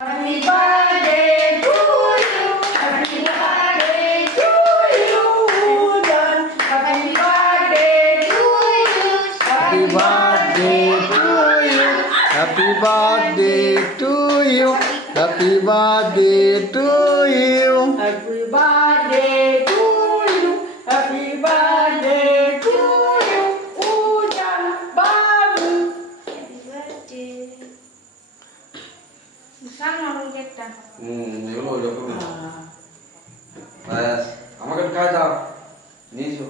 Happy birthday to you. Happy birthday to you. Happy birthday to you. Happy birthday to you. Happy birthday to you. Happy birthday to you. Happy birthday to you. Happy birthday to you. Ujan Babu. Happy birthday. Sang nong কেকটা এগুলো ওই রকমই ব্যাস আমাকে খাই দাও নিয়েছো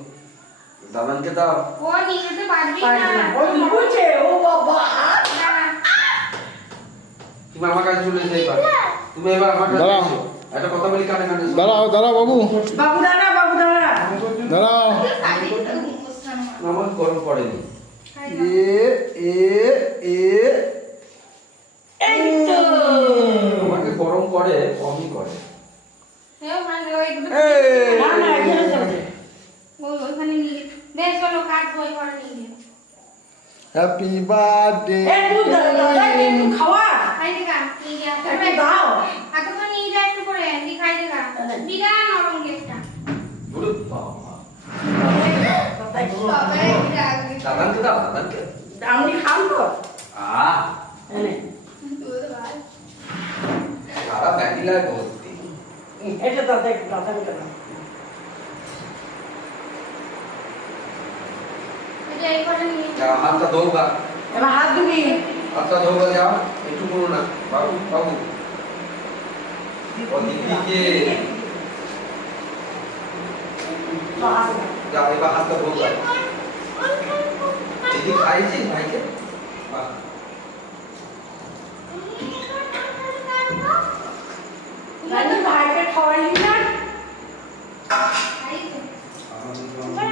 দাদানকে দাও ও নিয়ে যেতে পারবি পারবি না না। ও বুঝে, ও বাবা। না, না। তুমি আমার কাছে চলে যেতে পারো তুমি এবার আমার কাছে দাঁড়াও। এসো একটা কথা বলি কানে কানে শোনো। দাঁড়াও দাঁড়াও বাবু বাবু দাঁড়া, বাবু দাঁড়া। দাঁড়াও আমার গরম পড়েনি খাই দাও। এই তো। আমাকে গরম করে কমই করে মানে ওই একটু- না, না, এখানে চলছে। ওইখানে নিয়ে দে চলো কাজ বই করে নিয়ে গিয়ে হ্যাপি বার্থডে এই তুই দাদাকে একটু খাওয়া। খাই দেখা নিয়ে যা একটু দাও। হাতে করে নিয়ে যা একটু করে দি খাই দেখা বিরাট নরম কেকটা ওরে বাবা দাদাই খাও। তবে বিরাট দাদানকে দাও দাদানকে আপনি খান তো? এনে। সারা ভ্যানিলায় ভর্তি এটা দাদাকে দাও। এটা এই করে নিয়ে যা হাতটা ধোবা এবার হাত ধুবি। হাতটা ধোবা যাও একটু করো না বাবু বাবু ও দিদিকে যাও এবার হাতটা ধোবা দিদি খাইছি ভাইকে বাহ নানি ভাইকে খাওয়াইলি না? খাই তো আমার